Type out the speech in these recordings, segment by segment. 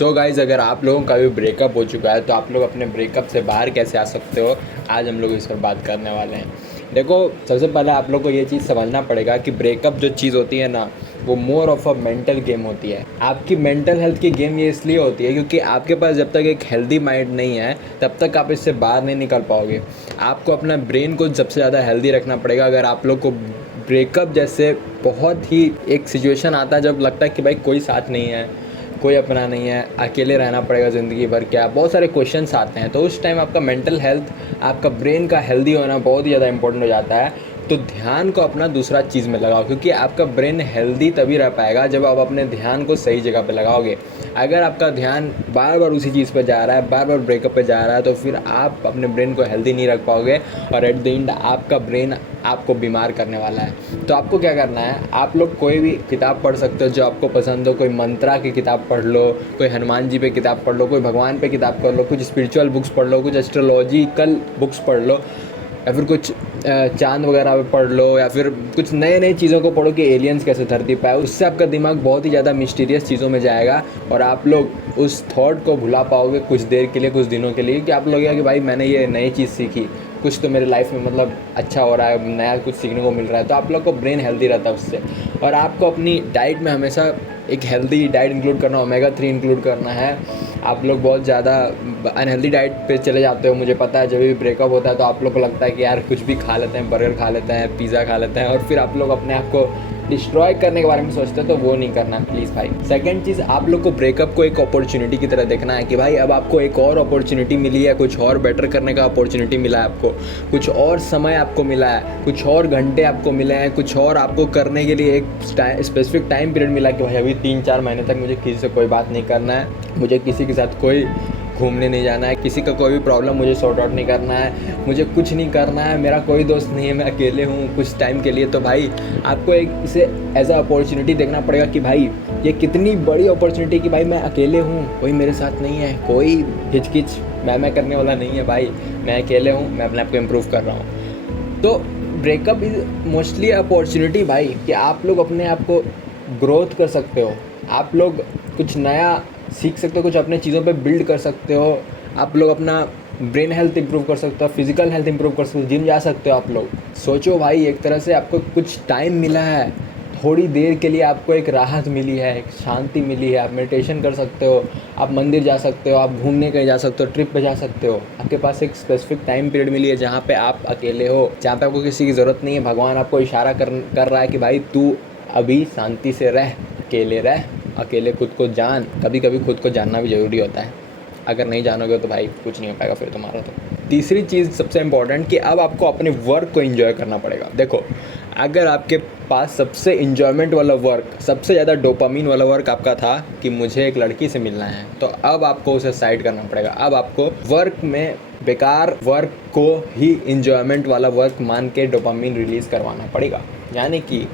So guys, अगर आप लोगों का भी ब्रेकअप हो चुका है तो आप लोग अपने ब्रेकअप से बाहर कैसे आ सकते हो, आज हम लोग इस पर बात करने वाले हैं। देखो, सबसे पहले आप लोग को ये चीज़ समझना पड़ेगा कि ब्रेकअप जो चीज़ होती है ना, वो more of a mental game होती है। आपकी मेंटल हेल्थ की गेम ये इसलिए होती है क्योंकि आपके पास जब तक एक हेल्दी माइंड नहीं है तब तक आप इससे बाहर नहीं निकल पाओगे। आपको अपना ब्रेन को सबसे ज़्यादा हेल्दी रखना पड़ेगा। अगर आप लोग को ब्रेकअप जैसे बहुत ही एक सिचुएशन आता है जब लगता है कि भाई कोई साथ नहीं है, कोई अपना नहीं है, अकेले रहना पड़ेगा ज़िंदगी भर, क्या बहुत सारे क्वेश्चंस आते हैं, तो उस टाइम आपका मेंटल हेल्थ, आपका ब्रेन का हेल्दी होना बहुत ही ज़्यादा इंपॉर्टेंट हो जाता है। तो ध्यान को अपना दूसरा चीज़ में लगाओ, क्योंकि आपका ब्रेन हेल्दी तभी रह पाएगा जब आप अपने ध्यान को सही जगह पे लगाओगे। अगर आपका ध्यान बार बार उसी चीज़ पे जा रहा है, बार बार ब्रेकअप पे जा रहा है, तो फिर आप अपने ब्रेन को हेल्दी नहीं रख पाओगे और एट द एंड आपका ब्रेन आपको बीमार करने वाला है। तो आपको क्या करना है, आप लोग कोई भी किताब पढ़ सकते हो जो आपको पसंद हो। कोई मंत्रा की किताब पढ़ लो, कोई हनुमान जी पे किताब पढ़ लो, कोई भगवान पे किताब पढ़ लो, कुछ स्पिरिचुअल बुक्स पढ़ लो, कुछ एस्ट्रोलॉजिकल बुक्स पढ़ लो, या फिर कुछ चांद वगैरह पे पढ़ लो, या फिर कुछ नए नई चीज़ों को पढ़ो कि एलियंस कैसे धरती पे आए। उससे आपका दिमाग बहुत ही ज़्यादा मिस्टीरियस चीज़ों में जाएगा और आप लोग उस थॉट को भुला पाओगे कुछ देर के लिए, कुछ दिनों के लिए, कि आप लोग कि भाई मैंने ये नई चीज़ सीखी, कुछ तो मेरे लाइफ में मतलब अच्छा हो रहा है, नया कुछ सीखने को मिल रहा है। तो आप लोग को ब्रेन हेल्दी रहता है उससे। और आपको अपनी डाइट में हमेशा एक हेल्दी डाइट इंक्लूड करना, ओमेगा 3 इंक्लूड करना है। आप लोग बहुत ज़्यादा अनहेल्दी डाइट पे चले जाते हो, मुझे पता है। जब भी ब्रेकअप होता है तो आप लोग को लगता है कि यार कुछ भी खा लेते हैं, बर्गर खा लेते हैं, पिज़्ज़ा खा लेते हैं, और फिर आप लोग अपने आप को डिस्ट्रॉय करने के बारे में सोचते हो, तो वो नहीं करना प्लीज़ भाई। सेकंड चीज़, आप लोग को ब्रेकअप को एक अपॉर्चुनिटी की तरह देखना है कि भाई अब आपको एक और अपॉर्चुनिटी मिली है, कुछ और बेटर करने का अपॉर्चुनिटी मिला है आपको, कुछ और समय आपको मिला है, कुछ और घंटे आपको मिले हैं, कुछ और आपको करने के लिए एक स्पेसिफिक टाइम पीरियड मिला कि भाई अभी 3-4 महीने तक मुझे किसी से कोई बात नहीं करना है, मुझे किसी के साथ कोई घूमने नहीं जाना है, किसी का कोई भी प्रॉब्लम मुझे सॉर्ट आउट नहीं करना है, मुझे कुछ नहीं करना है, मेरा कोई दोस्त नहीं है, मैं अकेले हूँ कुछ टाइम के लिए। तो भाई आपको एक इसे एज अ अपॉर्चुनिटी देखना पड़ेगा कि भाई ये कितनी बड़ी अपॉर्चुनिटी कि भाई मैं अकेले हूँ, कोई मेरे साथ नहीं है, कोई हिचकिच मैं करने वाला नहीं है भाई, मैं अकेले हूँ, मैं अपने आप को इम्प्रूव कर रहा हूँ। तो ब्रेकअप इज़ मोस्टली अपॉर्चुनिटी भाई, कि आप लोग अपने आप को ग्रोथ कर सकते हो, आप लोग कुछ नया सीख सकते हो, कुछ अपने चीज़ों पे बिल्ड कर सकते हो, आप लोग अपना ब्रेन हेल्थ इंप्रूव कर सकते हो, फिजिकल हेल्थ इंप्रूव कर सकते हो, जिम जा सकते हो। आप लोग सोचो भाई, एक तरह से आपको कुछ टाइम मिला है, थोड़ी देर के लिए आपको एक राहत मिली है, एक शांति मिली है, आप मेडिटेशन कर सकते हो, आप मंदिर जा सकते हो, आप घूमने कहीं जा सकते हो, ट्रिप पे जा सकते हो। आपके पास एक स्पेसिफिक टाइम पीरियड मिली है जहाँ पे आप अकेले हो, जहाँ पे आपको किसी की ज़रूरत नहीं है। भगवान आपको इशारा कर रहा है कि भाई तू अभी शांति से रह, अकेले रह, अकेले खुद को जान। कभी कभी खुद को जानना भी ज़रूरी होता है, अगर नहीं जानोगे तो भाई कुछ नहीं हो पाएगा फिर तुम्हारा। तो तीसरी चीज़ सबसे इम्पॉर्टेंट, कि अब आपको अपने वर्क को एंजॉय करना पड़ेगा। देखो, अगर आपके पास सबसे इन्जॉयमेंट वाला वर्क, सबसे ज़्यादा डोपामीन वाला वर्क आपका था कि मुझे एक लड़की से मिलना है, तो अब आपको उसे साइड करना पड़ेगा। अब आपको वर्क में बेकार वर्क को ही इन्जॉयमेंट वाला वर्क मान के डोपामीन रिलीज़ करवाना पड़ेगा। यानी कि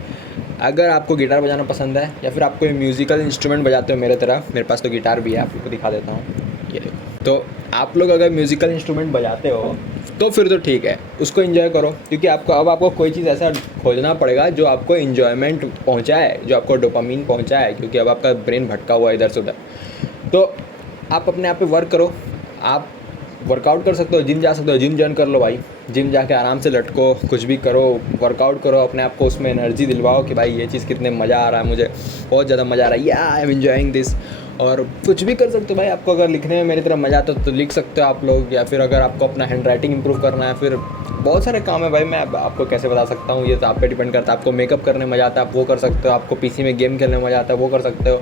अगर आपको गिटार बजाना पसंद है, या फिर आप कोई म्यूज़िकल इंस्ट्रूमेंट बजाते हो मेरे तरह, मेरे पास तो गिटार भी है, आप लोग को दिखा देता हूँ, ये देखो। तो आप लोग अगर म्यूज़िकल इंस्ट्रूमेंट बजाते हो तो फिर तो ठीक है, उसको एंजॉय करो, क्योंकि आपको कोई चीज़ ऐसा खोजना पड़ेगा जो आपको एंजॉयमेंट पहुंचाए, जो आपको डोपामीन पहुंचाए, क्योंकि अब आपका ब्रेन भटका हुआ है इधर से उधर। तो आप अपने आप पे वर्क करो, आप वर्कआउट कर सकते हो, जिम जा सकते हो, जिम ज्वाइन कर लो भाई, जिम जाके आराम से लटको, कुछ भी करो, वर्कआउट करो, अपने आप को उसमें एनर्जी दिलवाओ कि भाई ये चीज़ कितने मज़ा आ रहा है, मुझे बहुत ज़्यादा मज़ा आ रहा है, या आई एम एंजॉइंग दिस। और कुछ भी कर सकते हो भाई, आपको अगर लिखने में मेरी तरह मज़ा आता तो लिख सकते हो आप लोग, या फिर अगर आपको अपना हैंड राइटिंग इंप्रूव करना है, फिर बहुत सारे काम है भाई, मैं आपको कैसे बता सकता हूँ, ये तो आप पे डिपेंड करता है। आपको मेकअप करने में मज़ा आता है, आप वो कर सकते हो, आपको पीसी में गेम खेलने में मज़ा आता है, वो कर सकते हो।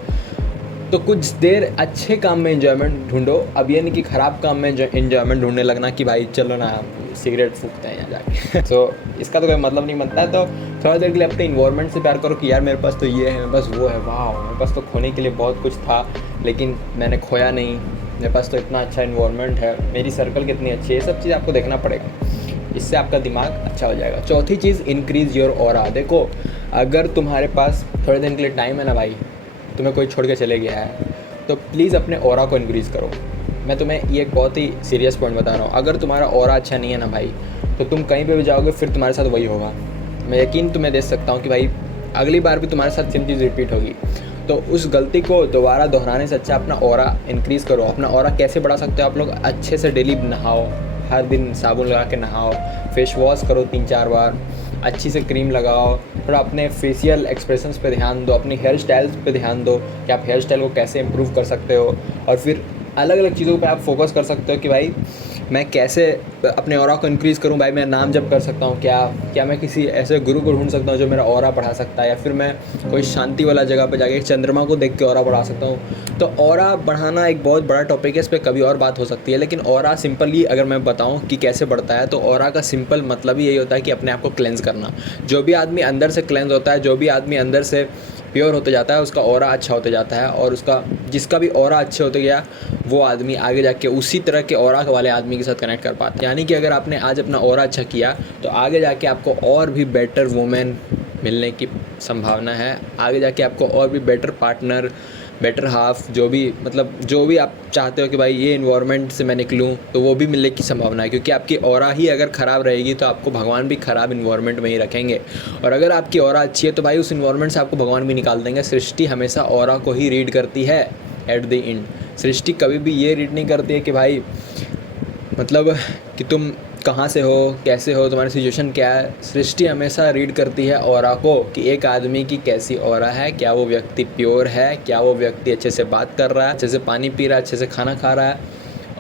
तो कुछ देर अच्छे काम में एंजॉयमेंट ढूंढो। अब ये नहीं कि ख़राब काम में एंजॉयमेंट ढूंढने लगना कि भाई चलो ना सिगरेट फूकते हैं यहाँ जाके तो इसका तो कोई मतलब नहीं बनता है। तो थोड़ा देर के लिए अपने इन्वायरमेंट से प्यार करो कि यार मेरे पास तो ये है, मेरे पास वो है, वाह मेरे पास तो खोने के लिए बहुत कुछ था लेकिन मैंने खोया नहीं, मेरे पास तो इतना अच्छा इन्वायरमेंट है, मेरी सर्कल कितनी अच्छी है, ये सब चीज़ आपको देखना पड़ेगा, इससे आपका दिमाग अच्छा हो जाएगा। चौथी चीज़, इंक्रीज़ योर ऑरा। देखो, अगर तुम्हारे पास थोड़े दिन के लिए टाइम है ना भाई, तुम्हें कोई छोड़ के चले गया है, तो प्लीज़ अपने ऑरा को इंक्रीज़ करो। मैं तुम्हें ये एक बहुत ही सीरियस पॉइंट बता रहा हूँ, अगर तुम्हारा ऑरा अच्छा नहीं है ना भाई, तो तुम कहीं पे भी जाओगे फिर तुम्हारे साथ वही होगा। मैं यकीन तुम्हें दे सकता हूँ कि भाई अगली बार भी तुम्हारे साथ सेम चीज़ रिपीट होगी। तो उस गलती को दोबारा दोहराने से अच्छा अपना ऑरा इंक्रीज़ करो। अपना ऑरा कैसे बढ़ा सकते हो आप लोग? अच्छे से डेली नहाओ, हर दिन साबुन लगा के नहाओ, फेस वॉश करो 3-4 बार, अच्छी से क्रीम लगाओ, थोड़ा अपने फेशियल एक्सप्रेशंस पे ध्यान दो, अपनी हेयर स्टाइल्स पे ध्यान दो कि आप हेयर स्टाइल को कैसे इम्प्रूव कर सकते हो। और फिर अलग अलग चीज़ों पे आप फोकस कर सकते हो कि भाई मैं कैसे अपने ऑरा को इंक्रीज़ करूं। भाई मैं नाम जप कर सकता हूं, क्या मैं किसी ऐसे गुरु को ढूंढ सकता हूं जो मेरा ऑरा बढ़ा सकता है, या फिर मैं कोई शांति वाला जगह पे जाके चंद्रमा को देख के ऑरा बढ़ा सकता हूं। तो ऑरा बढ़ाना एक बहुत बड़ा टॉपिक है, इस पर कभी और बात हो सकती है। लेकिन ऑरा सिंपली अगर मैं बताऊँ कि कैसे बढ़ता है, तो ऑरा का सिंपल मतलब ही यही होता है कि अपने आप को क्लेंस करना। जो भी आदमी अंदर से क्लेंस होता है, जो भी आदमी अंदर से प्योर होते जाता है, उसका ऑरा अच्छा होते जाता है। और उसका जिसका भी ऑरा अच्छे होते गया, वो आदमी आगे जाके उसी तरह के ऑरा वाले आदमी के साथ कनेक्ट कर पाता है। यानी कि अगर आपने आज अपना ऑरा अच्छा किया, तो आगे जाके आपको और भी बेटर वुमेन मिलने की संभावना है। आगे जाके आपको और भी बेटर पार्टनर, बेटर हाफ, जो भी आप चाहते हो कि भाई ये इन्वायरमेंट से मैं निकलूँ, तो वो भी मिलने की संभावना है। क्योंकि आपकी ऑरा ही अगर ख़राब रहेगी, तो आपको भगवान भी ख़राब इन्वायरमेंट में ही रखेंगे। और अगर आपकी ऑरा अच्छी है, तो भाई उस इन्वायरमेंट से आपको भगवान भी निकाल देंगे। सृष्टि हमेशा ऑरा को ही रीड करती है एट द एंड। सृष्टि कभी भी ये रीड नहीं करती है कि भाई कि तुम कहाँ से हो, कैसे हो, तुम्हारी सिचुएशन क्या है। सृष्टि हमेशा रीड करती है ऑरा को कि एक आदमी की कैसी ऑरा है, क्या वो व्यक्ति प्योर है, क्या वो व्यक्ति अच्छे से बात कर रहा है, अच्छे से पानी पी रहा है, अच्छे से खाना खा रहा है,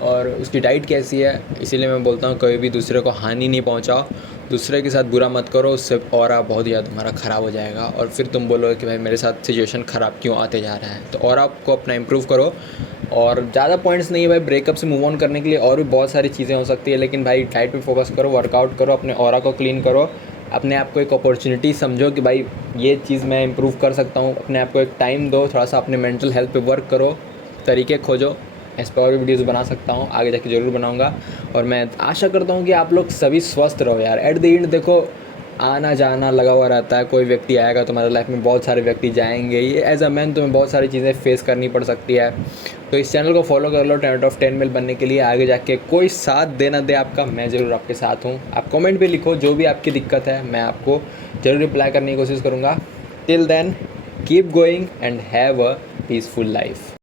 और उसकी डाइट कैसी है। इसीलिए मैं बोलता हूँ कभी भी दूसरे को हानि नहीं पहुँचाओ, दूसरे के साथ बुरा मत करो, उससे ऑरा बहुत ज़्यादा तुम्हारा ख़राब हो जाएगा। और फिर तुम बोलोगे कि भाई मेरे साथ सिचुएशन ख़राब क्यों आते जा रहा है। तो ऑरा को अपना इम्प्रूव करो। और ज़्यादा पॉइंट्स नहीं है भाई, ब्रेकअप से मूव ऑन करने के लिए और भी बहुत सारी चीज़ें हो सकती है। लेकिन भाई डाइट पे फोकस करो, वर्कआउट करो, अपने ऑरा को क्लीन करो, अपने आप को एक अपॉर्चुनिटी समझो कि भाई ये चीज़ मैं इम्प्रूव कर सकता हूँ। अपने आप को एक टाइम दो, थोड़ा सा अपने मेंटल हेल्थ पे वर्क करो, तरीके खोजो। इस पर और भी वीडियोज़ बना सकता हूँ, आगे जाके ज़रूर बनाऊँगा। और मैं आशा करता हूँ कि आप लोग सभी स्वस्थ रहो यार। एट द एंड देखो, आना जाना लगा हुआ रहता है। कोई व्यक्ति आएगा तुम्हारे लाइफ में, बहुत सारे व्यक्ति जाएंगे। ये एज अ मैन तुम्हें बहुत सारी चीज़ें फेस करनी पड़ सकती है। तो इस चैनल को फॉलो कर लो 10 आउट ऑफ 10 मेल बनने के लिए। आगे जाके कोई साथ दे ना दे आपका, मैं ज़रूर आपके साथ हूँ। आप कमेंट भी लिखो, जो भी आपकी दिक्कत है मैं आपको ज़रूर रिप्लाई करने की कोशिश करूँगा। Till then keep going and have a peaceful life.